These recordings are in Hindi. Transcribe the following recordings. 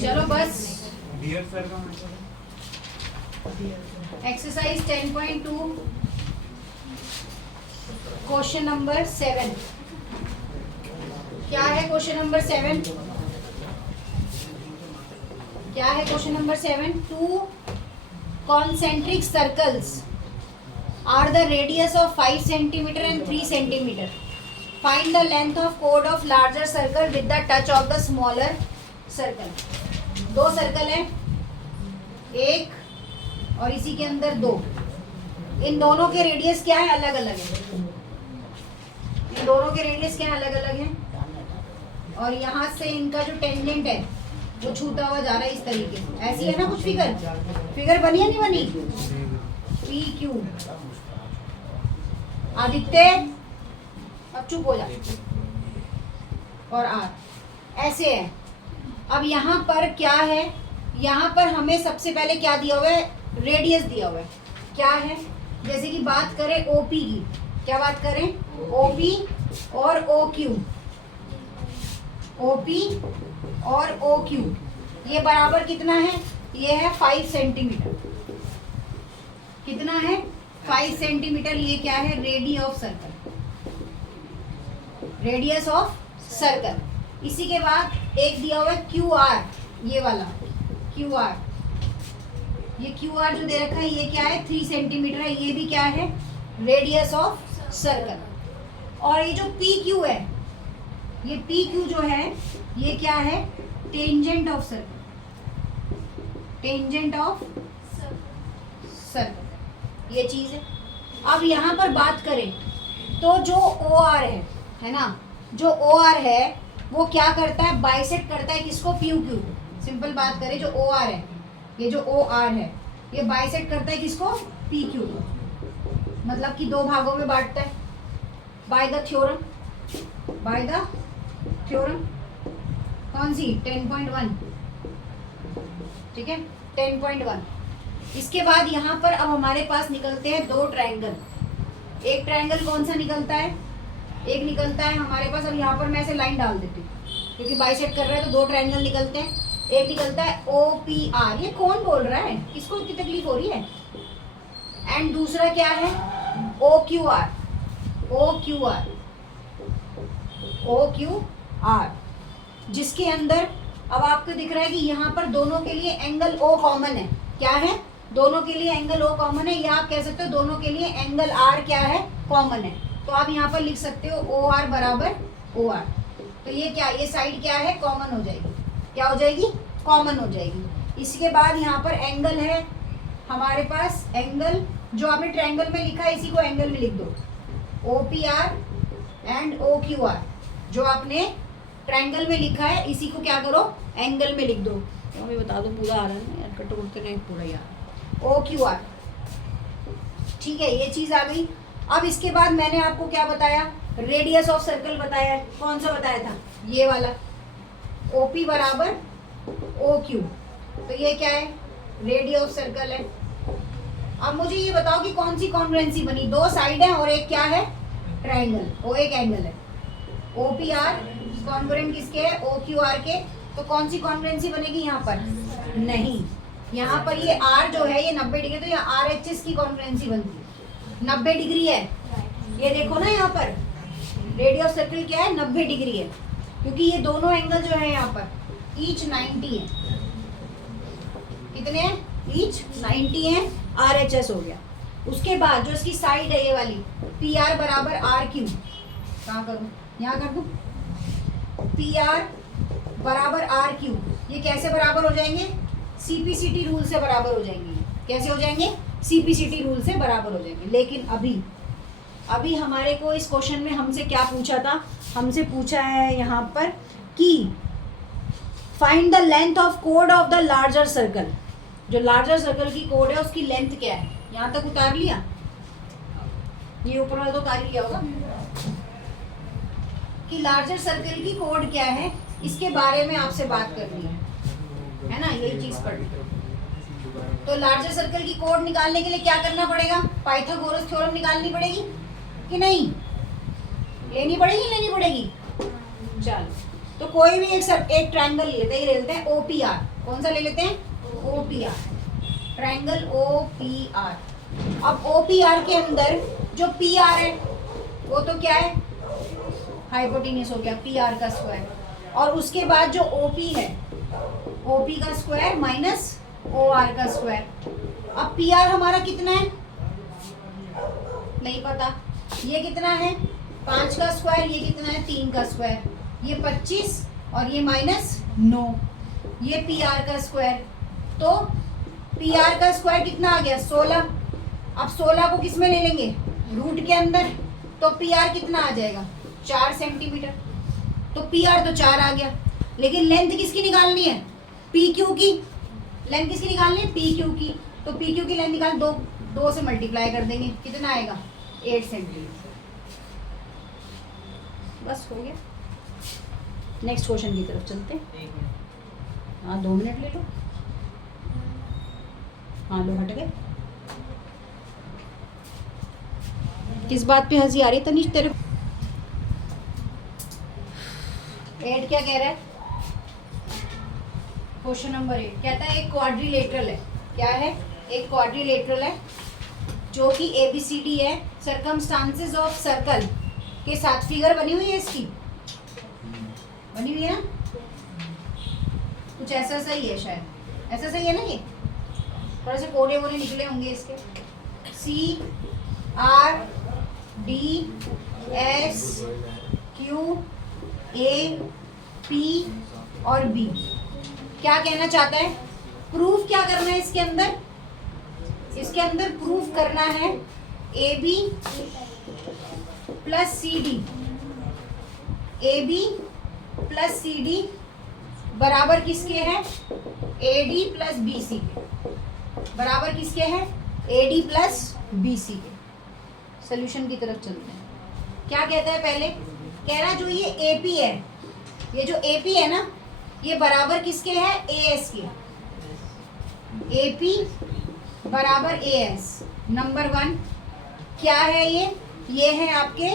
चलो बस एक्सरसाइज 10.2 क्वेश्चन नंबर 7। क्या है क्वेश्चन नंबर 7? क्या है question number 7? 2 concentric circles are the radius of 5 centimeter and 3 centimeter. Find the length of chord of larger circle with the touch of the smaller circle. दो सर्कल है, एक और इसी के अंदर दो। इन दोनों के रेडियस क्या है? अलग अलग है। इन दोनों के रेडियस क्या है? अलग अलग है। और यहाँ से इनका जो टेंजेंट है वो छूता हुआ जा रहा है इस तरीके से। ऐसी है ना कुछ फिगर बनी या नहीं बनी? P Q. आदित्य अब चुप हो जा। और आर ऐसे है। अब यहाँ पर क्या है? यहाँ पर हमें सबसे पहले क्या दिया हुआ है? रेडियस दिया हुआ है। क्या है? जैसे कि बात करें ओपी की, क्या बात करें? ओपी और ओ क्यू। ओपी और ओ क्यू ये बराबर कितना है? ये है 5 सेंटीमीटर। कितना है? 5 सेंटीमीटर। ये क्या है? Radius of circle. Radius of circle. इसी के बाद एक दिया हुआ है क्यू आर, ये वाला क्यू आर। ये क्यू आर जो दे रखा है ये क्या है? 3 सेंटीमीटर है। ये भी क्या है? Radius of circle. और ये जो पी क्यू है, ये पी क्यू जो है ये क्या है? Tangent of circle. Tangent of circle ये चीज है। अब यहाँ पर बात करें तो जो ओ आर है ना, जो ओ आर है वो क्या करता है? बाइसेक्ट करता है किसको? P Q. सिंपल बात करें, जो ओ आर है, ये जो ओ आर है ये बाइसेक्ट करता है किसको? P Q. मतलब कि दो भागों में बांटता है by the theorem. By the theorem कौन सी? 10.1। ठीक है, 10.1। इसके बाद यहाँ पर अब हमारे पास निकलते हैं दो ट्रायंगल। एक ट्रायंगल कौन सा निकलता है? एक निकलता है हमारे पास, अब यहाँ पर मैं ऐसे लाइन डाल देती हूँ क्योंकि बाइसेक्ट कर रहा है तो दो ट्रायंगल निकलते हैं। एक निकलता है ओ पी आर। ये कौन बोल रहा है? किसको इतनी तकलीफ हो रही है? एंड दूसरा क्या है? O Q R. O Q R. O Q R जिसके अंदर अब आपको दिख रहा है कि यहाँ पर दोनों के लिए एंगल ओ कॉमन है। क्या है? दोनों के लिए एंगल ओ कॉमन है, या आप कह सकते हो दोनों के लिए एंगल आर क्या है? कॉमन है। तो आप यहाँ पर लिख सकते हो ओ आर बराबर ओ आर। तो ये क्या? ये साइड क्या है? कॉमन हो जाएगी। क्या हो जाएगी? कॉमन हो जाएगी। इसके बाद यहाँ पर एंगल है हमारे पास। एंगल जो आपने ट्रायंगल में लिखा है इसी को एंगल में लिख दो। O P R and O Q R जो आपने ट्रायंगल में लिखा है इसी को क्या करो? एंगल में लिख दो। तो मैं बता दो पूरा आ रहा है ना यार, कटोट के नहीं पूरा यार। O Q R. ठीक है, ये चीज आ गई। अब इसके बाद मैंने आपको क्या बताया? रेडियस ऑफ सर्कल बताया। कौन सा बताया था? ये वाला ओपी बराबर ओ क्यू। तो ये क्या है? रेडियस ऑफ सर्कल है। अब मुझे ये बताओ कि कौन सी कॉन्ग्रुएंसी बनी? दो साइड है और एक क्या है? ट्रायंगल। वो एक एंगल है। ओ पी आर कॉन्ग्रुएंट किसके है? ओ क्यू आर के। तो कौन सी कॉन्ग्रुएंसी बनेगी यहाँ पर? नहीं, यहाँ पर ये आर जो है ये 90 डिग्री, तो यहाँ आर एच एस की कॉन्ग्रुएंसी बनती है। 90 डिग्री है। ये देखो ना यहाँ पर रेडियस ऑफ सर्कल क्या है? 90 डिग्री है, क्योंकि ये दोनों एंगल जो है यहाँ पर ईच 90 है। कितने हैं? ईच 90 है। आर एच एस हो गया। उसके बाद जो इसकी साइड है ये वाली पी आर बराबर आर क्यू। कहाँ करूँ? यहाँ कर दूँ। पी आर बराबर आर क्यू। ये कैसे बराबर हो जाएंगे? सीपीसीटी रूल से बराबर हो जाएंगे। कैसे हो जाएंगे? सीपीसीटी रूल से बराबर हो जाएंगे। लेकिन अभी हमारे को इस क्वेश्चन में हमसे क्या पूछा था? हमसे पूछा है यहाँ पर कि find the length of code of the larger circle. जो लार्जर सर्कल की कोड है उसकी लेंथ क्या है? यहाँ तक उतार लिया? ये ऊपर वाला तो उतार लिया होगा कि लार्जर सर्कल की कोड क्या है, इसके बारे में आपसे बात करनी है ना? यही चीज पढ़नी। तो लार्जर सर्कल की कोड निकालने के लिए क्या करना पड़ेगा? पाइथागोरस थ्योरम निकालनी पड़ेगी कि नहीं? लेनी पड़ेगी? चलो तो कोई भी एक ट्रायंगल ले लेते हैं, ये ले लेते हैं OPR। कौन सा ले लेते हैं? OPR, triangle OPR। अब OPR के अंदर जो PR है वो तो क्या है? हाइपोटेन्यूज हो गया, PR का स्क्वायर, और उसके बाद जो OP है OP का स्क्वायर माइनस OR का स्क्वायर। अब PR हमारा कितना है? नहीं पता। ये कितना है? 5 का स्क्वायर। ये कितना है? 3 का स्क्वायर। ये 25 और ये माइनस 9, ये PR का स्क्वायर। तो PR का स्क्वायर कितना आ गया? 16। अब 16 को किस में ले लेंगे? रूट के अंदर। तो PR कितना आ जाएगा? 4 सेंटीमीटर। तो PR तो 4 आ गया, लेकिन लेंथ किसकी निकालनी है? PQ की। लेंथ किसकी निकालनी है? PQ की। तो PQ की लेंथ निकाल, 2 से मल्टीप्लाई कर देंगे, कितना आएगा? 8 सेंटीमीटर। बस हो गया। नेक्स्ट क्वेश्चन की तरफ चलते हैं। हाँ 2 मिनट ले लो। हाँ लो, हट गए। किस बात पे हंसी आ रही है तनीश तेरे को? 8 क्या कह रहा है? क्वेश्चन नंबर 8 कहता है एक क्वाड्रिलेटरल है। क्या है? एक क्वाड्रिलेटरल है जो कि ABCD है। सर्कमस्टांसेस ऑफ सर्कल के साथ फिगर बनी हुई है, इसकी बनी हुई है ना? कुछ ऐसा सही है, शायद ऐसा सही है ना? ये थोड़ा से कोने वोने निकले होंगे इसके। CRDSQAP और B। क्या कहना चाहता है? प्रूफ क्या करना है इसके अंदर? इसके अंदर प्रूफ करना है AB plus CD, AB plus CD बराबर किसके है? AD प्लस BC के। बराबर किसके है? AD प्लस BC के। सोल्यूशन की तरफ चलते हैं। क्या कहता है? पहले कह रहा जो ये AP है, ये जो AP है ना, ये बराबर किसके है? AS के। AP बराबर AS। नंबर 1 क्या है ये? ये है आपके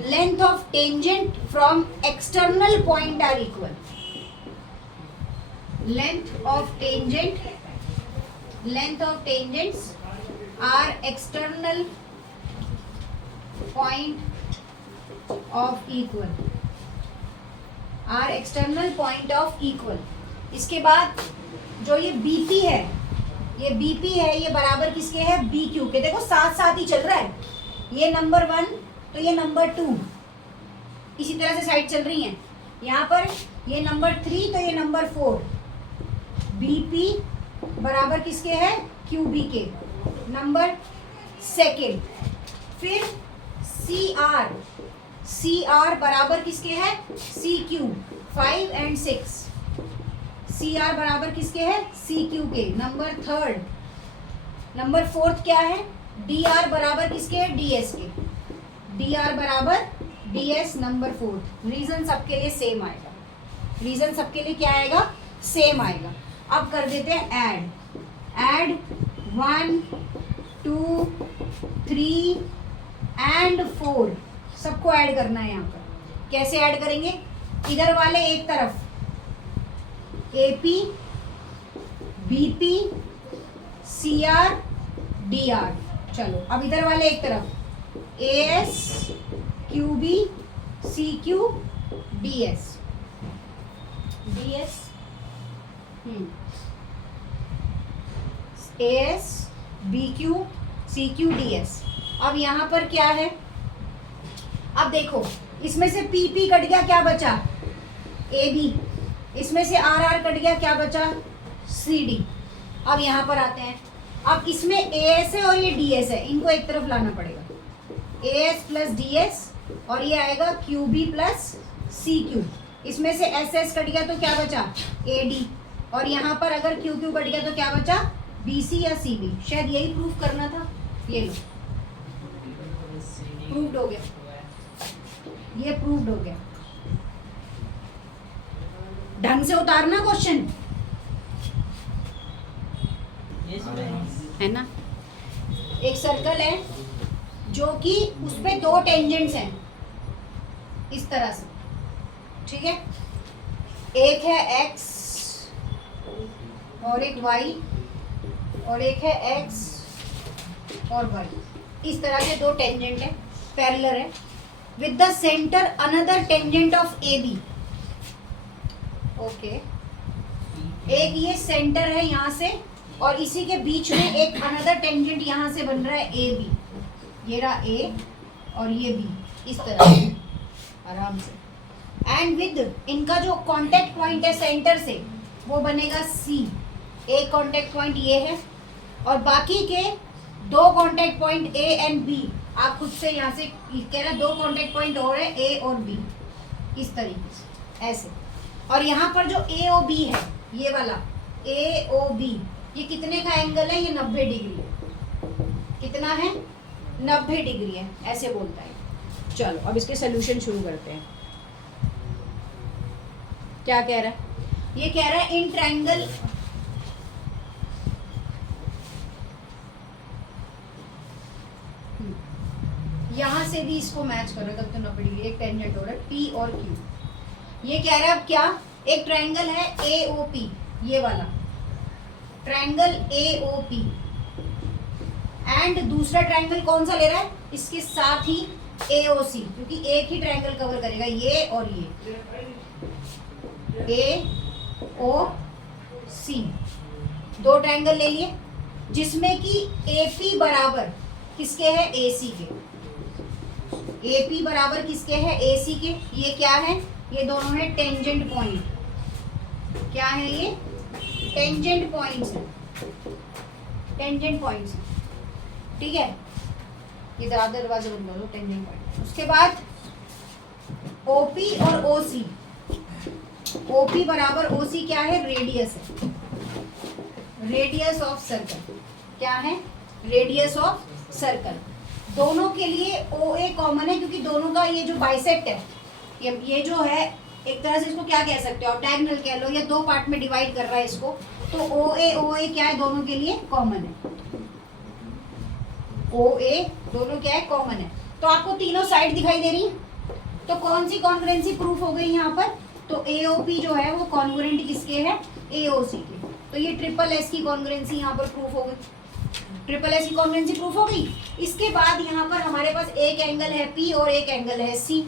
length of tangent from external point are equal. Length of tangents are external point of equal, are external point of equal. इसके बाद जो ये BP है, ये BP है, ये बराबर किसके है? BQ के। देखो साथ साथ ही चल रहा है, ये नंबर 1 तो ये नंबर 2 इसी तरह से साइड चल रही हैं। यहाँ पर ये नंबर 3 तो ये नंबर 4। BP बराबर किसके है? QB के। नंबर 2 फिर CR बराबर किसके है? CQ 5 और 6। CR बराबर किसके है? CQ के। नंबर 3। नंबर 4 क्या है? DR बराबर किसके है? DS के। DR बराबर DS नंबर 4। रीजन सबके लिए सेम आएगा। रीजन सबके लिए क्या आएगा? सेम आएगा। अब कर देते हैं ऐड 1 2 3 एंड 4 सबको ऐड करना है। यहाँ पर कैसे ऐड करेंगे? इधर वाले एक तरफ AP BP CR DR। चलो अब इधर वाले एक तरफ AS QB CQ DS AS BQ CQ DS। अब यहाँ पर क्या है? अब देखो इसमें से PP कट गया, क्या बचा? AB। इसमें से RR कट गया, क्या बचा? CD। अब यहाँ पर आते हैं। अब इसमें AS है और ये DS है, इनको एक तरफ लाना पड़ेगा। AS प्लस DS और ये आएगा QB प्लस CQ। इसमें से SS कट गया तो क्या बचा? AD। और यहाँ पर अगर QQ कट गया तो क्या बचा? BC या CB। शायद यही प्रूफ करना था। ये लो, प्रूव्ड हो गया, ये प्रूव्ड हो गया। ढंग से उतारना क्वेश्चन, है ना? एक सर्कल है जो कि उस पे 2 टेंजेंट्स हैं इस तरह से। ठीक है, एक है x और एक y और एक है x और y, इस तरह के दो टेंजेंट है, पैरेलल है, with the centre another tangent of A B. Okay, एक ये सेंटर है यहाँ से और इसी के बीच में एक अनदर टेंजेंट यहाँ से बन रहा है ए बी, ये रहा ए और ये बी, इस तरह से आराम से। एंड विद इनका जो कांटेक्ट पॉइंट है सेंटर से वो बनेगा सी, एक कांटेक्ट पॉइंट ये है और बाकी के दो contact point A and B, आप खुद से यहाँ से कह रहे दो कांटेक्ट पॉइंट और है ए और बी, इस तरीके से ऐसे। और यहाँ पर जो ए ओ बी है, ये वाला ए ओ बी, ये कितने का एंगल है? ये 90 डिग्री है। कितना है? 90 डिग्री है, ऐसे बोलता है। चलो अब इसके सोल्यूशन शुरू करते हैं। क्या कह रहा है? ये कह रहा है इन ट्रायंगल यहां से भी इसको मैच करो तब तो 90 डिग्री, एक टेंजेंट हो रहा है P और Q। ये कह रहा है अब क्या, एक ट्रायंगल है AOP, ये वाला ट्रायंगल AOP, एंड दूसरा ट्रायंगल कौन सा ले रहा है? इसके साथ ही AOC, क्योंकि एक ही ट्रायंगल कवर करेगा, ये और ये AOC, दो ट्रायंगल ले लिए जिसमें कि AP बराबर किसके है? AC के। AP बराबर किसके है? AC के। ये क्या है? ये दोनों है टेंजेंट पॉइंट। क्या है ये? टेंजेंट पॉइंट्स है, टेंजेंट पॉइंट्स, ठीक है। ये दरवाजा बंद करो, टेंजेंट पॉइंट। उसके बाद OP और OC, OP बराबर OC क्या है? रेडियस है, रेडियस ऑफ सर्कल। क्या है? Radius of circle. दोनों के लिए OA कॉमन है, क्योंकि दोनों का ये जो बाइसेक्ट है, ये जो है एक तरह से इसको क्या कह सकते हो आप? डायगोनल कह लो, या दो पार्ट में डिवाइड कर रहा है इसको, तो OA क्या है? दोनों के लिए कॉमन है। OA दोनों क्या है? कॉमन है। तो आपको तीनों साइड दिखाई दे रही है, तो कौन सी कॉन्ग्रुएंसी प्रूफ हो गई यहाँ पर? तो AOP जो है वो कॉन्ग्रुएंट किसके है? AOC के। तो ये ट्रिपल S की कॉन्ग्रुएंसी यहाँ पर प्रूफ हो गई, ट्रिपल S की कॉन्ग्रुएंसी प्रूफ हो गई। इसके बाद यहाँ पर हमारे पास एक एंगल है P और एक एंगल है C,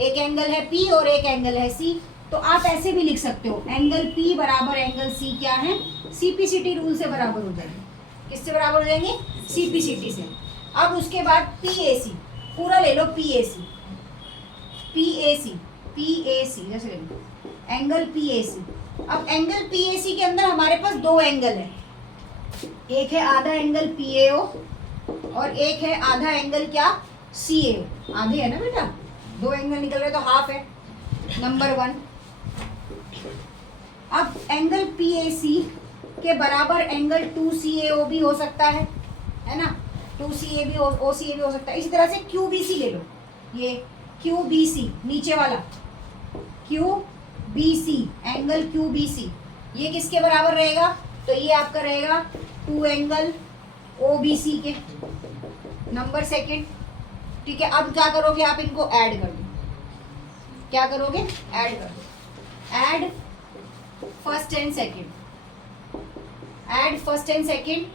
एक एंगल है P और एक एंगल है C। तो आप ऐसे भी लिख सकते हो, एंगल P बराबर एंगल C क्या है? CPCT रूल से बराबर हो जाएंगे। किससे बराबर हो जाएंगे? CPCT से। अब उसके बाद PAC, पूरा ले लो, PAC जैसे ले लो, एंगल PAC। अब एंगल PAC के अंदर हमारे पास दो एंगल है, एक है आधा एंगल PAO और एक है आधा एंगल क्या? CAO। आधे है ना बेटा, दो एंगल निकल रहे तो हाफ है, नंबर 1। अब एंगल PAC के बराबर एंगल 2CAO भी हो सकता है ना? 2CA भी OCA भी हो सकता है। इसी तरह से QBC ले लो, ये QBC नीचे वाला QBC, एंगल QBC, ये किसके बराबर रहेगा? तो ये आपका रहेगा 2 एंगल OBC के, नंबर 2। ठीक है, अब क्या करोगे आप? इनको ऐड कर दो। क्या करोगे? ऐड कर दो। Add first and second, add first and second,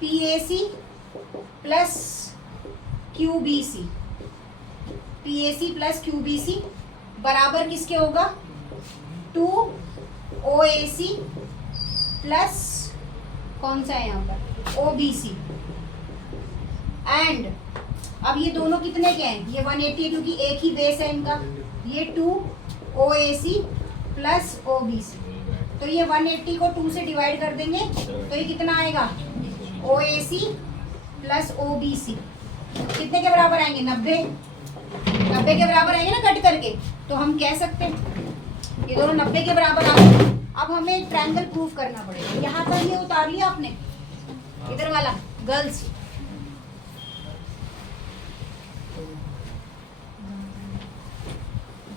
PAC plus QBC, PAC plus QBC बराबर किसके होगा? 2 OAC प्लस कौन सा है यहाँ पर? OBC। एंड अब ये दोनों कितने के हैं? ये 180, क्योंकि एक ही बेस है इनका। ये 2 OAC प्लस OBC, तो ये 180 को 2 से डिवाइड कर देंगे तो ये कितना आएगा? OAC प्लस OBC कितने के बराबर आएंगे? 90 के बराबर आएंगे ना, कट करके। तो हम कह सकते हैं ये दोनों 90 के बराबर आ गए। अब हमें ट्रायंगल प्रूफ करना पड़ेगा। यहाँ तक ये उतार लिया आपने, इधर वाला गर्ल्स,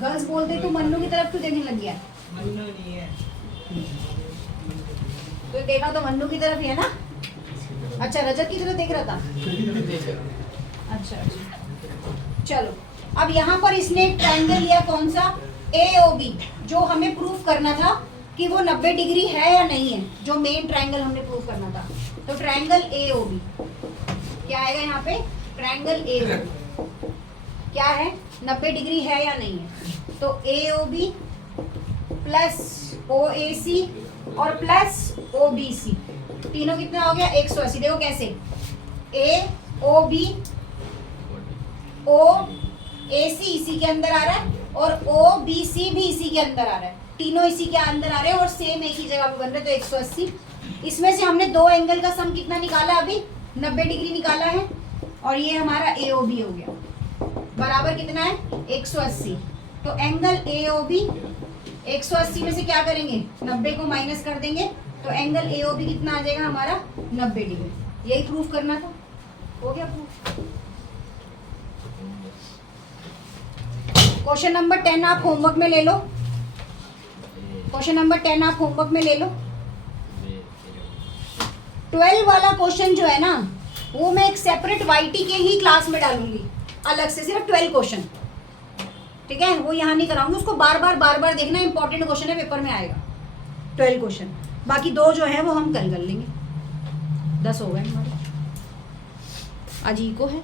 गर्ल्स बोलते तो मन्नू की तरफ क्यों देखने लग गया? मन्नू नहीं है, तो देखा तो मन्नू की तरफ ही है ना? अच्छा, रजत की तरफ देख रहा था। अच्छा, चलो अब यहाँ पर इसने एक ट्रायंगल लिया, कौन सा? AOB जो हमें प्रूफ करना था कि वो 90 डिग्री है या नहीं है, जो मेन ट्रायंगल हमने प्रूफ करना था। तो ट्रायंगल AOB क्या आएगा यहाँ पे, ट्रायंगल AOB क्या है, 90 डिग्री है या नहीं है। तो AOB प्लस OAC और प्लस OBC, तीनों कितना हो गया 180। देखो कैसे, AOB OAC इसी के अंदर आ रहा है और OBC भी इसी के अंदर आ रहा है, तीनों इसी के अंदर आ रहे हैं और सेम एक ही जगह पे बन रहे, तो 180। इसमें से हमने दो एंगल का सम कितना निकाला, अभी 90 डिग्री निकाला है, और ये हमारा AOB हो गया, बराबर कितना है 180। तो एंगल AOB 180 में से क्या करेंगे, 90 को माइनस कर देंगे, तो एंगल AOB कितना आ जाएगा हमारा 90 डिग्री। यही प्रूफ करना था, हो गया प्रूफ। क्वेश्चन नंबर 10 आप होमवर्क में ले लो, क्वेश्चन नंबर 10 आप होमवर्क में ले लो। 12 वाला क्वेश्चन जो है ना, वो मैं एक सेपरेट YT के ही क्लास में डालूंगी अलग से, सिर्फ 12 क्वेश्चन, ठीक है, वो यहाँ नहीं कराऊंगी, उसको बार बार देखना, इंपॉर्टेंट क्वेश्चन है, पेपर में आएगा 12 क्वेश्चन। बाकी दो जो है वो हम कल कर लेंगे, 10 हो गए हमारे, आज इको है।